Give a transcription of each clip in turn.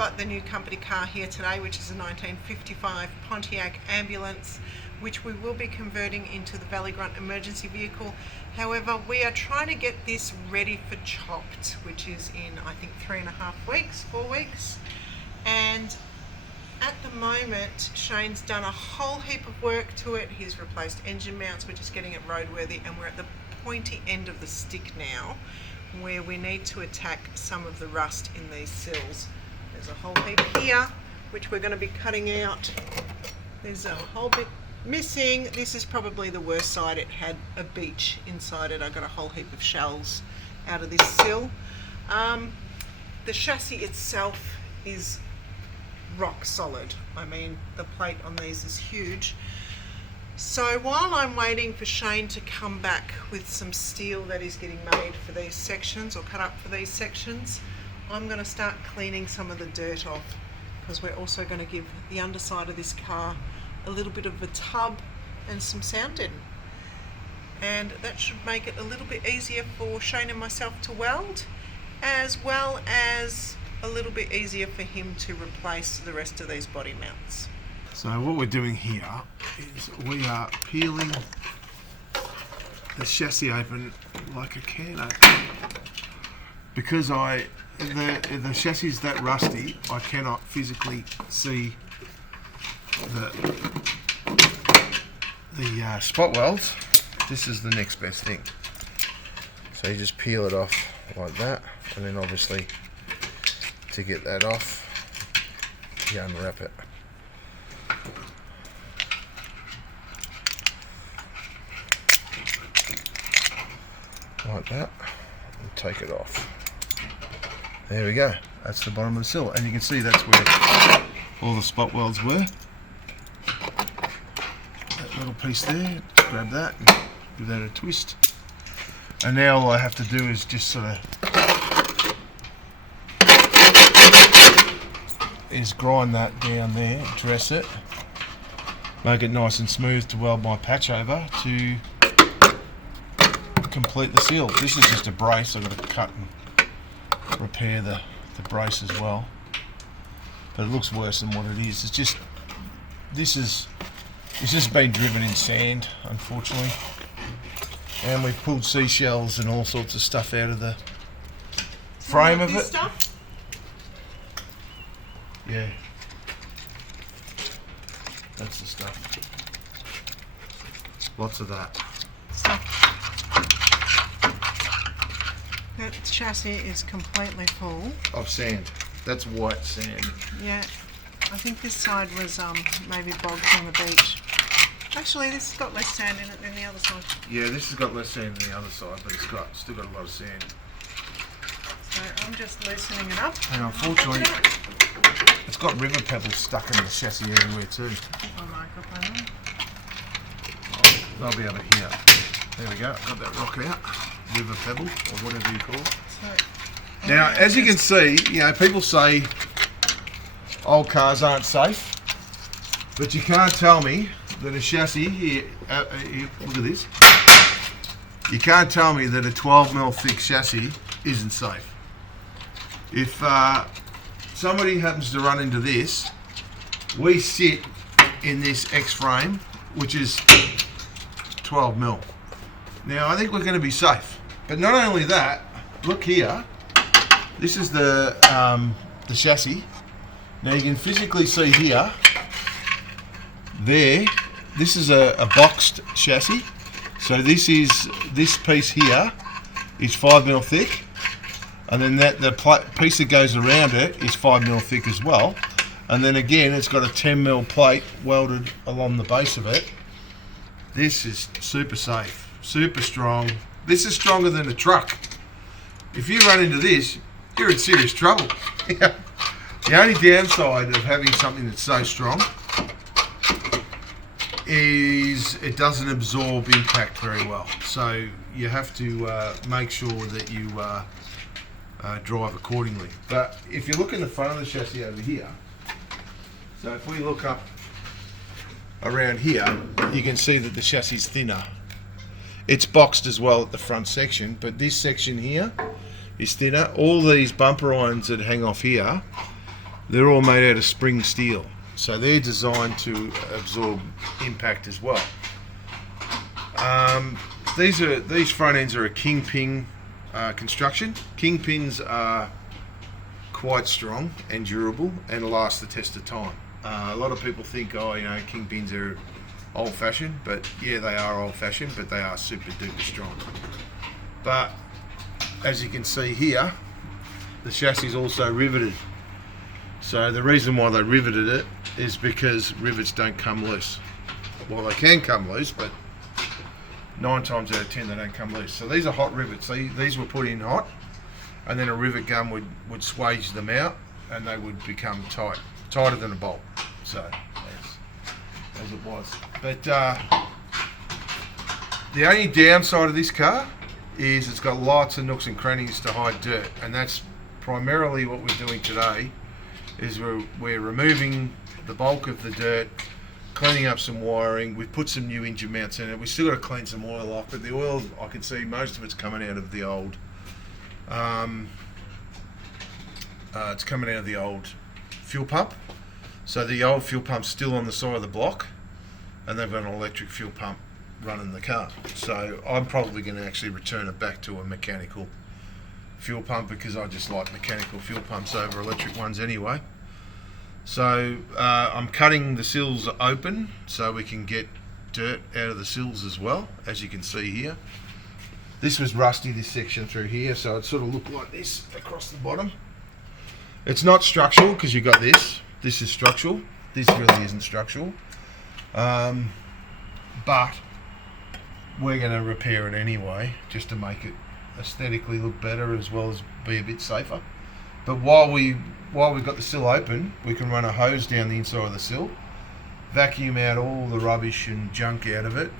got the new company car here today, which is a 1955 Pontiac Ambulance, which we will be converting into the Valigrunt emergency vehicle. However, we are trying to get this ready for chopped, which is in, I think, 3.5 weeks, 4 weeks. And at the moment, Shane's done a whole heap of work to it. He's replaced engine mounts, we're just getting it roadworthy, and we're at the pointy end of the stick now, where we need to attack some of the rust in these sills. There's a whole heap here, which we're going to be cutting out. There's a whole bit missing. This is probably the worst side. It had a beach inside it. I got a whole heap of shells out of this sill. The chassis itself is rock solid. I mean, the plate on these is huge. So while I'm waiting for Shane to come back with some steel that is getting made for these sections, or cut up for these sections, I'm going to start cleaning some of the dirt off, because we're also going to give the underside of this car a little bit of a tub and some sounding. And that should make it a little bit easier for Shane and myself to weld, as well as a little bit easier for him to replace the rest of these body mounts. So what we're doing here is we are peeling the chassis open like a can opener. Because the chassis is that rusty, I cannot physically see the spot welds. This is the next best thing. So you just peel it off like that, and then obviously to get that off, you unwrap it. Like that, and take it off. There we go. That's the bottom of the sill, and you can see that's where all the spot welds were. That little piece there, grab that and give that a twist. And now all I have to do is just sort of grind that down there, dress it, make it nice and smooth to weld my patch over to complete the seal. This is just a brace. I've got to cut and repair the brace as well, but it looks worse than what it is. It's just it's just been driven in sand, unfortunately, and we've pulled seashells and all sorts of stuff out of the frame of it. Stuff? Yeah, that's the stuff. Lots of that. That chassis is completely full of sand. That's white sand. Yeah, I think this side was maybe bogged from the beach. Actually, this has got less sand in it than the other side. Yeah, this has got less sand than the other side, but it's still got a lot of sand. So I'm just loosening it up. And unfortunately, it's got river pebbles stuck in the chassis everywhere too. Oh my god, They'll be over here. There we go. Got that rock out. River pebble, or whatever you call it. So, now, as you can see, people say old cars aren't safe, but you can't tell me that a chassis here. Look at this. You can't tell me that a 12mm thick chassis isn't safe. If somebody happens to run into this, we sit in this X-frame, which is 12mm. Now, I think we're going to be safe. But not only that, look here. This is the chassis. Now you can physically see here, there, this is a boxed chassis. So this piece here is 5mm thick, and then the piece that goes around it is 5mm thick as well. And then again, it's got a 10mm plate welded along the base of it. This is super safe, super strong. This is stronger than a truck. If you run into this, you're in serious trouble. The only downside of having something that's so strong is it doesn't absorb impact very well. So you have to make sure that you drive accordingly. But if you look in the front of the chassis over here, so if we look up around here, you can see that the chassis is thinner. It's boxed as well at the front section, but this section here is thinner. All these bumper irons that hang off here they're all made out of spring steel. So they're designed to absorb impact as well. These front ends are a kingpin construction. Kingpins are quite strong and durable and last the test of time. A lot of people think, oh, you know, kingpins are old-fashioned, but yeah, they are old-fashioned, but they are super duper strong. But as you can see here, the chassis is also riveted. So the reason why they riveted it is because rivets don't come loose. Well, they can come loose, but 9 times out of 10 they don't come loose. So these are hot rivets. These were put in hot, and then a rivet gun would swage them out, and they would become tighter than a bolt. So as it was. But the only downside of this car is it's got lots of nooks and crannies to hide dirt, and that's primarily what we're doing today. Is we're removing the bulk of the dirt, cleaning up some wiring. We've put some new engine mounts in it. We've still got to clean some oil off, but the oil, I can see most of it's coming out of the old. It's coming out of the old fuel pump. So the old fuel pump's still on the side of the block, and they've got an electric fuel pump running the car. So I'm probably going to actually return it back to a mechanical fuel pump, because I just like mechanical fuel pumps over electric ones anyway. So I'm cutting the sills open so we can get dirt out of the sills as well, as you can see here. This was rusty, this section through here, so it sort of looked like this across the bottom. It's not structural because you got this. This is structural. This really isn't structural. But we're going to repair it anyway, just to make it aesthetically look better as well as be a bit safer. But while we've got the sill open, we can run a hose down the inside of the sill, vacuum out all the rubbish and junk out of it,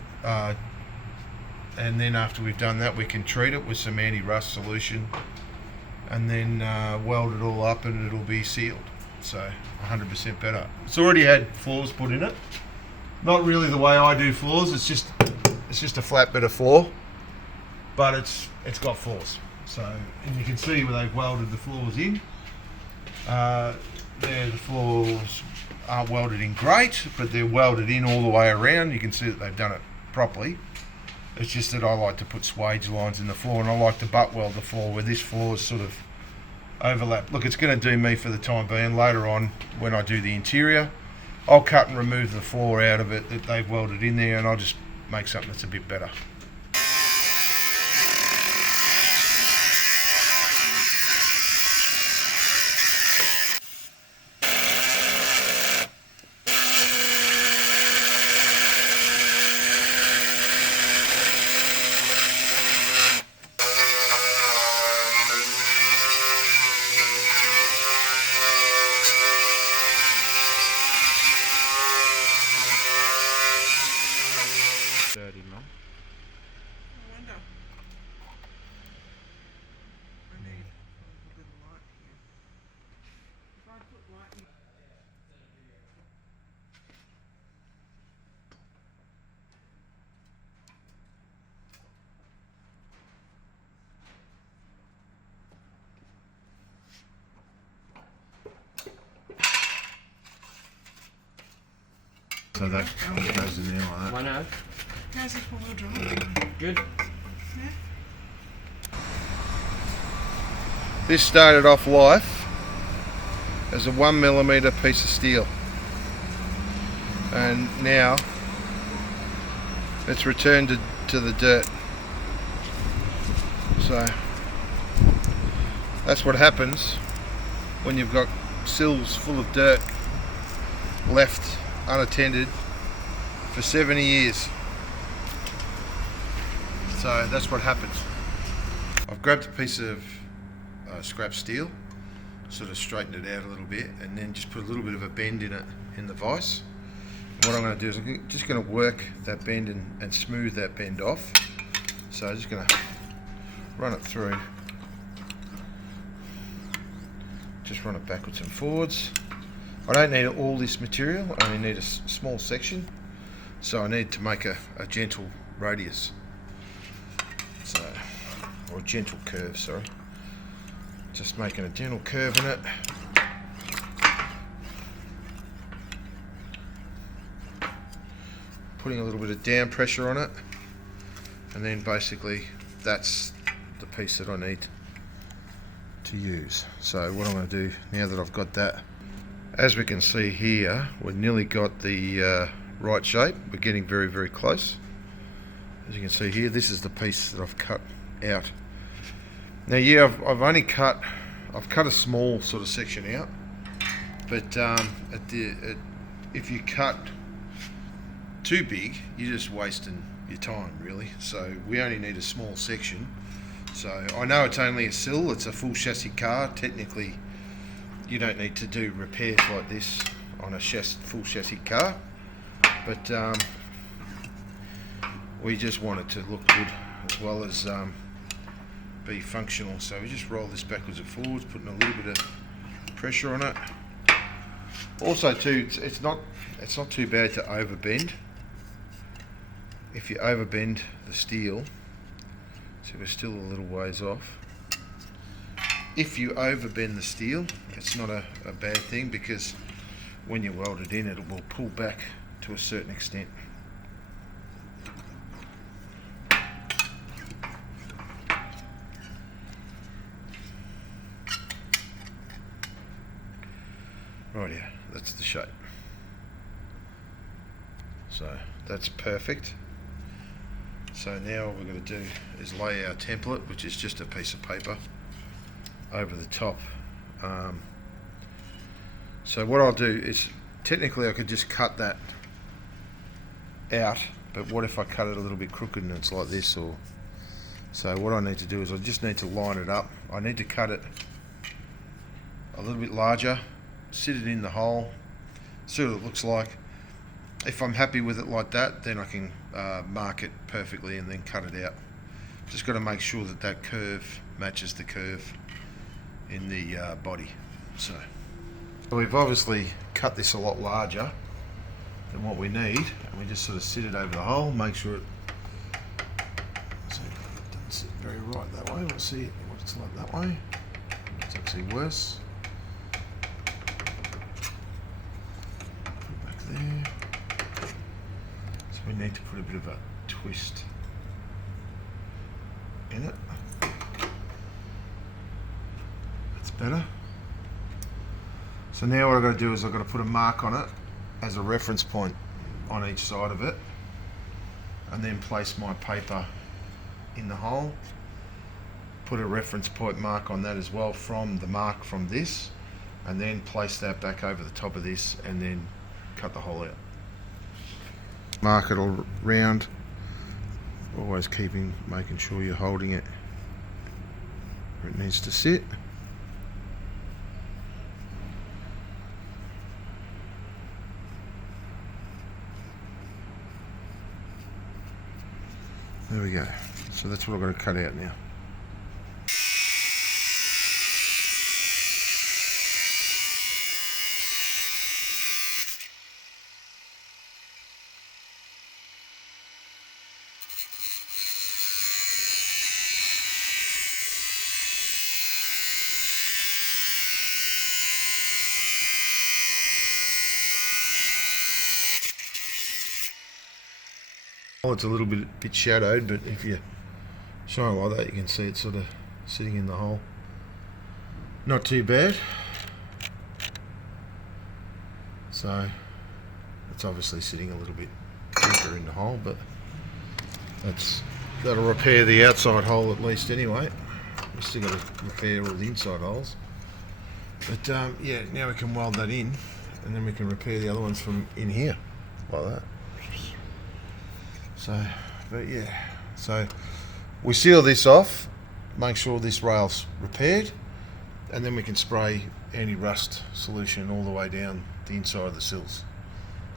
and then after we've done that, we can treat it with some anti-rust solution, and then weld it all up, and it'll be sealed. So 100% better. It's already had floors put in it. Not really the way I do floors. It's just a flat bit of floor, but it's got floors. So, and you can see where they've welded the floors in. The floors aren't welded in great, but they're welded in all the way around. You can see that they've done it properly. It's just that I like to put swage lines in the floor, and I like to butt weld the floor where this floor is sort of overlapped. Look, it's going to do me for the time being. Later on, when I do the interior, I'll cut and remove the floor out of it that they've welded in there, and I'll just make something that's a bit better. Dirty, Mum. I wonder. I need a bit of light here. If I put light in. So that goes in there like that. Why not? How's it four-wheel drive? Good. Yeah. This started off life as a 1mm piece of steel, and now it's returned to the dirt. So that's what happens when you've got sills full of dirt left unattended for 70 years. So that's what happens. I've grabbed a piece of scrap steel, sort of straightened it out a little bit, and then just put a little bit of a bend in it in the vise. And what I'm going to do is I'm just going to work that bend and smooth that bend off. So I'm just going to run it through. Just run it backwards and forwards. I don't need all this material, I only need a small section. So I need to make a gentle radius. So, or a gentle curve, sorry. Just making a gentle curve in it. putting a little bit of down pressure on it, and then basically that's the piece that I need to use. So what I'm going to do now that I've got that, as we can see here, we've nearly got the right shape. We're getting very, very close. As you can see here, this is the piece that I've cut out. Now, yeah, I've cut a small sort of section out, but if you cut too big, you're just wasting your time, really. So we only need a small section. So I know it's only a sill, it's a full chassis car. Technically, you don't need to do repairs like this on a full chassis car, but we just want it to look good as well as be functional. So we just roll this backwards and forwards, putting a little bit of pressure on it. Also too, it's not too bad to overbend. If you overbend the steel, so we're still a little ways off. If you overbend the steel, it's not a bad thing, because when you weld it in, it will pull back to a certain extent. Right, yeah, that's the shape. So that's perfect. So now what we're going to do is lay our template, which is just a piece of paper, over the top. So what I'll do is, technically I could just cut that out, but what if I cut it a little bit crooked and it's like this? Or so what I need to do is I just need to line it up. I need to cut it a little bit larger, sit it in the hole, see what it looks like. If I'm happy with it like that, then I can mark it perfectly and then cut it out. Just got to make sure that that curve matches the curve in the body. So we've obviously cut this a lot larger than what we need, and we just sort of sit it over the hole, make sure it doesn't sit very right that way. We'll see what it's like that way. It's actually worse. Put it back there. So we need to put a bit of a twist in it. That's better. So now what I've got to do is I've got to put a mark on it as a reference point on each side of it, and then place my paper in the hole, put a reference point mark on that as well from the mark from this, and then place that back over the top of this, and then cut the hole out. Mark it all round, always making sure you're holding it where it needs to sit. There we go. So that's what I've got to cut out now. Oh, it's a little bit shadowed, but if you shine like that, you can see it sort of sitting in the hole. Not too bad. So it's obviously sitting a little bit deeper in the hole, but that'll repair the outside hole at least anyway. We've still got to repair all the inside holes. But yeah, now we can weld that in, and then we can repair the other ones from in here, like that. So, but yeah, so we seal this off, make sure this rail's repaired, and then we can spray anti-rust solution all the way down the inside of the sills.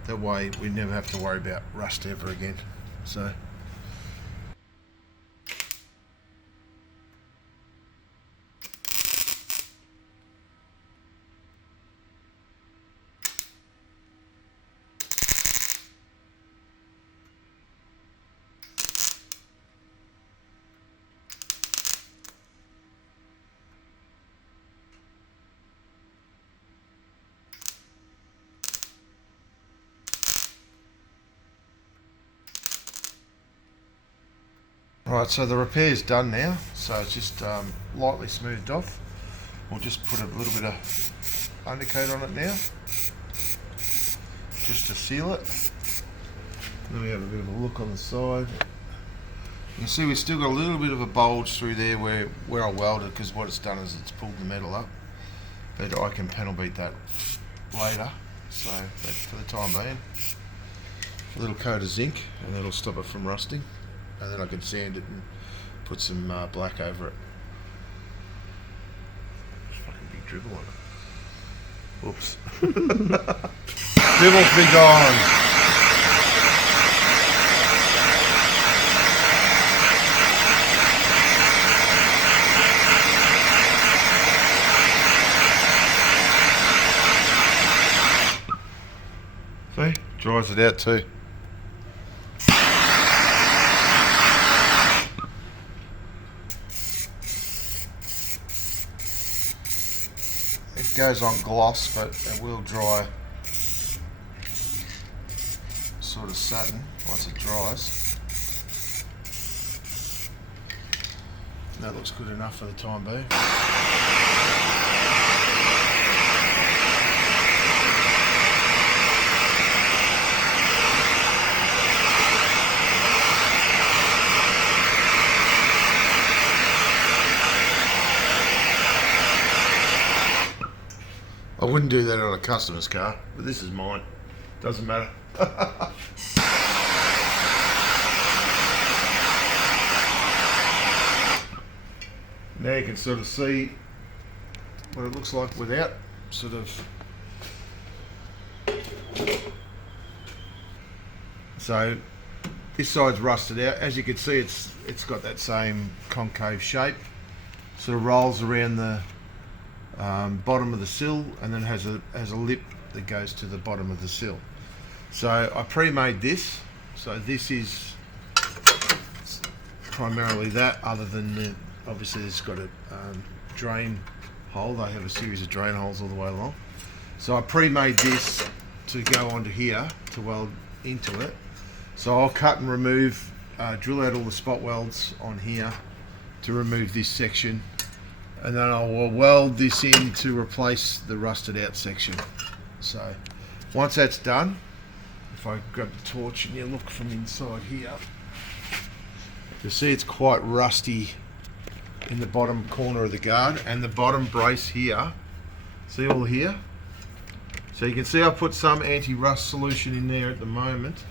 That way we never have to worry about rust ever again. So. Right, so the repair's done now, so it's just lightly smoothed off. We'll just put a little bit of undercoat on it now, just to seal it. Then we have a bit of a look on the side. You can see we've still got a little bit of a bulge through there where I welded, because what it's done is it's pulled the metal up. But I can panel beat that later, so that's for the time being. A little coat of zinc, and that'll stop it from rusting. And then I can sand it and put some black over it. Fucking big dribble on it. Whoops. Dribble's been gone. See? Dries it out too. It goes on gloss, but it will dry sort of satin once it dries. That looks good enough for the time being. I wouldn't do that on a customer's car, but this is mine. Doesn't matter. Now you can sort of see what it looks like without sort of. So this side's rusted out. As you can see, it's got that same concave shape. Sort of rolls around the bottom of the sill, and then has a lip that goes to the bottom of the sill. So I pre-made this, so this is primarily that, other than obviously it's got a drain hole. They have a series of drain holes all the way along. So I pre-made this to go onto here to weld into it. So I'll cut and remove, drill out all the spot welds on here to remove this section. And then I will weld this in to replace the rusted out section. So once that's done, if I grab the torch and you look from inside here, you'll see it's quite rusty in the bottom corner of the guard and the bottom brace here. See all here? So you can see I put some anti-rust solution in there at the moment.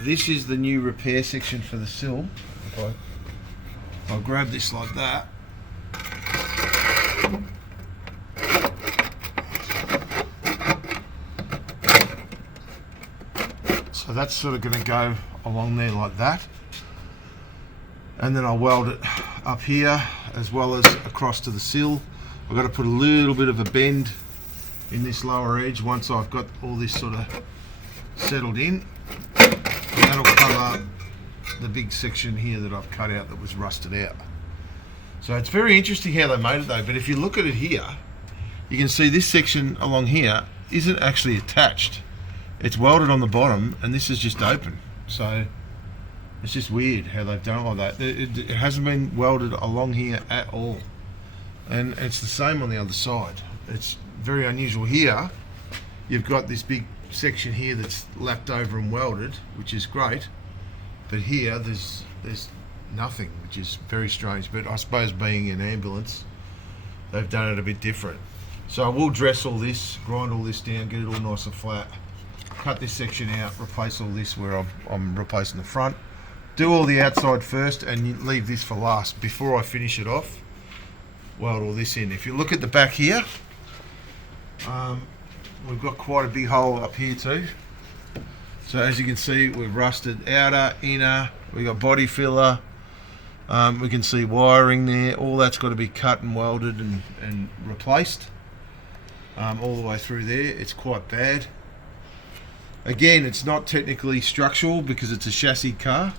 This is the new repair section for the sill. If I'll grab this like that. So that's sort of going to go along there like that, and then I'll weld it up here as well as across to the sill. I've got to put a little bit of a bend in this lower edge once I've got all this sort of settled in, and that'll cover the big section here that I've cut out that was rusted out. So it's very interesting how they made it though, but if you look at it here, you can see this section along here isn't actually attached. It's welded on the bottom, and this is just open. So it's just weird how they've done it like that. It hasn't been welded along here at all. And it's the same on the other side. It's very unusual. Here, you've got this big section here that's lapped over and welded, which is great. But here, there's nothing, which is very strange. But I suppose being an ambulance, they've done it a bit different. So I will dress all this, grind all this down, get it all nice and flat. Cut this section out, replace all this where I'm replacing the front. Do all the outside first and leave this for last before I finish it off. Weld all this in. If you look at the back here, we've got quite a big hole up here too. So as you can see, we've rusted outer, inner, we've got body filler, we can see wiring there. All that's got to be cut and welded and replaced all the way through there. It's quite bad. Again, it's not technically structural because it's a chassis car,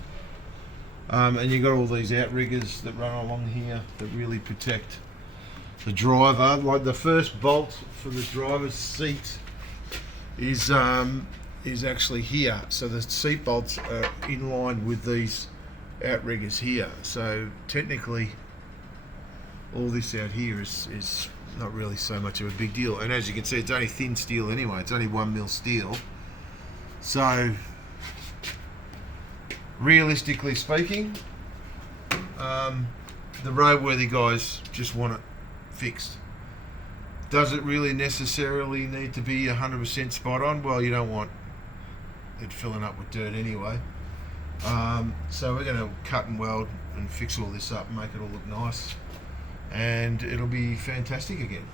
and you've got all these outriggers that run along here that really protect the driver. Like the first bolt for the driver's seat is actually here, so the seat bolts are in line with these outriggers here. So technically, all this out here is not really so much of a big deal. And as you can see, it's only thin steel anyway. It's only 1mm steel. So realistically speaking, the roadworthy guys just want it fixed. Does it really necessarily need to be 100% spot on? Well, you don't want it filling up with dirt anyway. So we're going to cut and weld and fix all this up and make it all look nice, and it'll be fantastic again.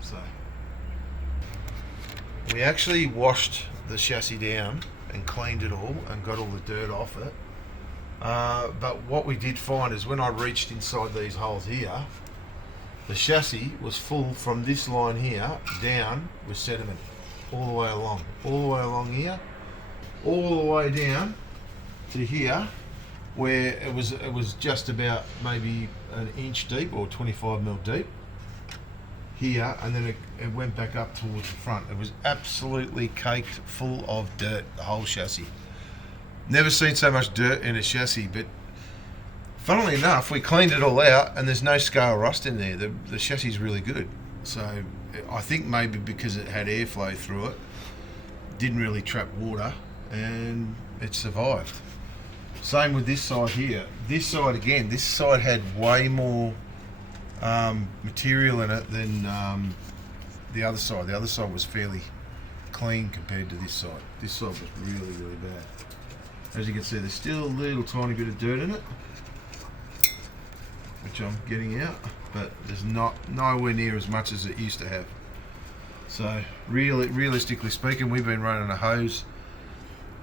So we actually washed the chassis down and cleaned it all and got all the dirt off it. But what we did find is when I reached inside these holes here, the chassis was full from this line here down with sediment all the way along here, all the way down to here, where it was just about maybe an inch deep or 25mm deep here, and then it went back up towards the front. It was absolutely caked full of dirt, the whole chassis. Never seen so much dirt in a chassis, but funnily enough, we cleaned it all out and there's no scale rust in there. The chassis is really good. So I think maybe because it had airflow through it, didn't really trap water, and it survived. Same with this side here. This side again, this side had way more material in it than the other side. The other side was fairly clean compared to this side. This side was really, really bad. As you can see, there's still a little tiny bit of dirt in it, which I'm getting out, but there's nowhere near as much as it used to have. So realistically speaking, we've been running a hose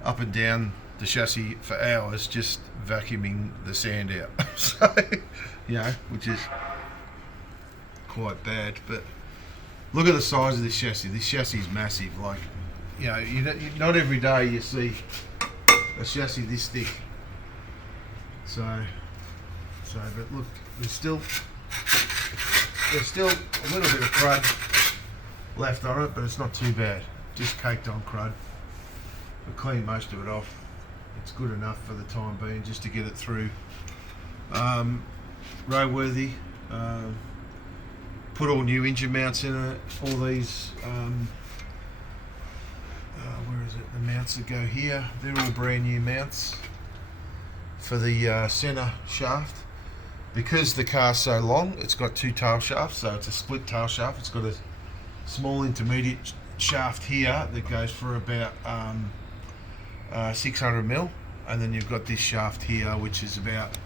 up and down the chassis for hours, just vacuuming the sand out. So, which is quite bad. But look at the size of this chassis. This chassis is massive. Like, not every day you see a chassis this thick. So, but look, there's still a little bit of crud left on it, but it's not too bad. Just caked on crud. We cleaned most of it off. It's good enough for the time being, just to get it through roadworthy. Put all new engine mounts in it. All these, where is it? The mounts that go here, they're all brand new mounts for the centre shaft. Because the car's so long, it's got two tail shafts, so it's a split tail shaft. It's got a small intermediate shaft here that goes for about 600mm, and then you've got this shaft here which is about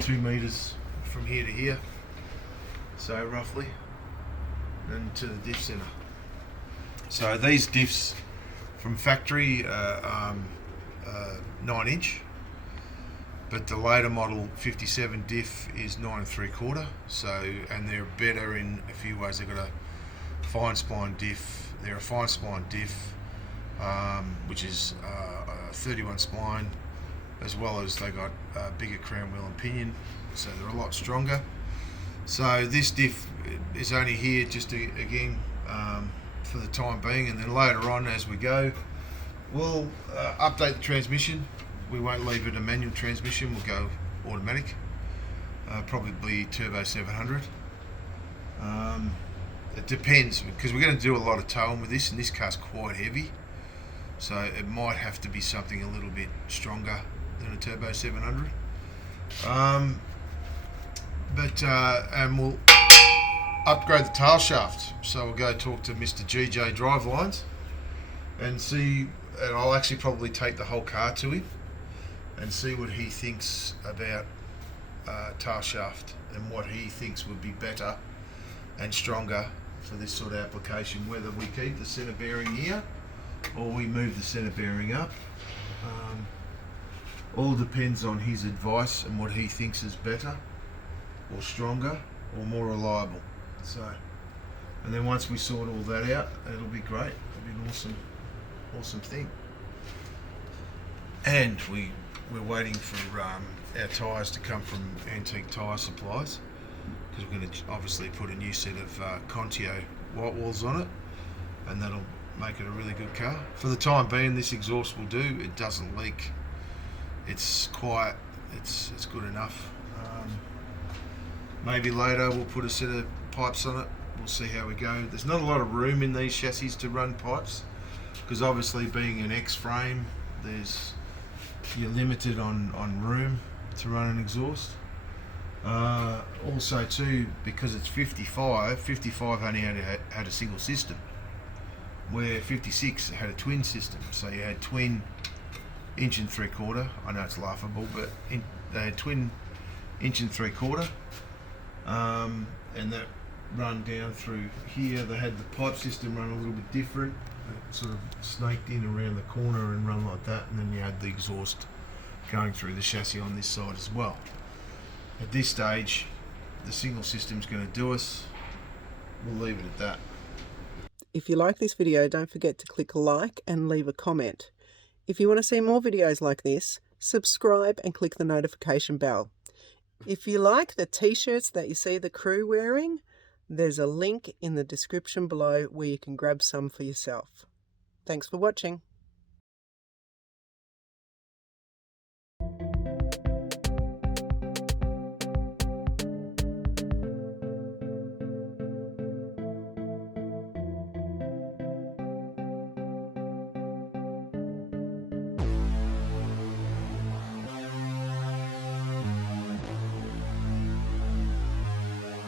2 meters from here to here, so roughly, and to the diff center. So these diffs from factory 9-inch, but the later model 57 diff is 9 3/4. So, and they're better in a few ways. They've got a fine spline diff. They're a fine spline diff, which is a 31 spline, as well as they got a bigger crown wheel and pinion, so they're a lot stronger. So this diff is only here just to, again, for the time being, and then later on as we go, we'll update the transmission. We won't leave it a manual transmission, we'll go automatic, probably turbo 700. It depends, because we're going to do a lot of towing with this, and this car's quite heavy, so it might have to be something a little bit stronger than a turbo 700. And we'll upgrade the tail shaft, so we'll go talk to Mr. GJ Drivelines and see, and I'll actually probably take the whole car to him and see what he thinks about tail shaft and what he thinks would be better and stronger for this sort of application, whether we keep the centre bearing here or we move the centre bearing up. All depends on his advice and what he thinks is better or stronger or more reliable. So, and then once we sort all that out, it'll be great. It'll be an awesome thing. And we're waiting for our tyres to come from Antique Tyre Supplies, because we're going to obviously put a new set of Contio white walls on it, and that'll make it a really good car. For the time being, this exhaust will do. It doesn't leak. It's quite it's good enough. Maybe later we'll put a set of pipes on it. We'll see how we go. There's not a lot of room in these chassis to run pipes, because obviously being an X frame, you're limited on room to run an exhaust. Also too, because it's 55 only had a single system, where 56 had a twin system. So you had twin 1 3/4. I know it's laughable, but they had twin 1 3/4, and that run down through here. They had the pipe system run a little bit different. It sort of snaked in around the corner and run like that, and then you had the exhaust going through the chassis on this side as well. At this stage, the single system's going to do us. We'll leave it at that. If you like this video, don't forget to click like and leave a comment. If you want to see more videos like this, subscribe and click the notification bell. If you like the t-shirts that you see the crew wearing, there's a link in the description below where you can grab some for yourself. Thanks for watching.